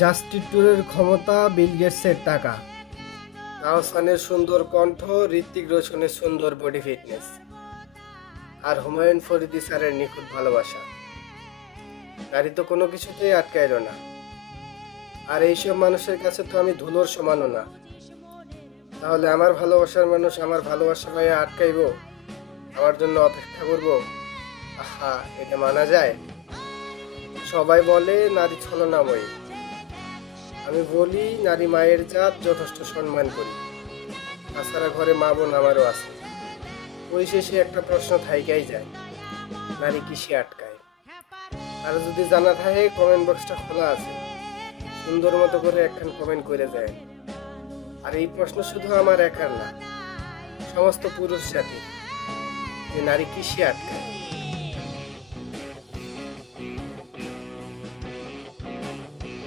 Justice ট্যুরের ক্ষমতা, বিল গেটসের টাকা, আহসানের সুন্দর কণ্ঠ, ঋত্বিক রোশনের সুন্দর বডি ফিটনেস, আর হুমায়ুন ফরিদি স্যারের নিখুঁত ভালোবাসা। গাড়ি তো কোনো কিছুতেই আটকাইল না। আর এইসব মানুষের কাছে তো আমি ধুলোর সমানও না। তাহলে আমার ভালোবাসার মানুষ আমার ভালোবাসা পাইয়া আটকাইব, আমার জন্য অপেক্ষা করব? আহা, এটা মানা যায়? সবাই বলে নারী ছলনাময়ী, আমি বলি নারী মায়ের জাত, যথেষ্ট সম্মান করি। তাছাড়া ঘরে মা বোন আমারও আছে। পরিশেষে একটা প্রশ্ন থাইকাই যায়, নারী কিসে আটকায়? আর যদি জানা থাকে, কমেন্ট বক্সটা খোলা আছে, সুন্দর মতো করে একখান কমেন্ট করে যায়। আর এই প্রশ্ন শুধু আমার একার না, সমস্ত পুরুষ জাতির, যে নারী কিসে আটকায়।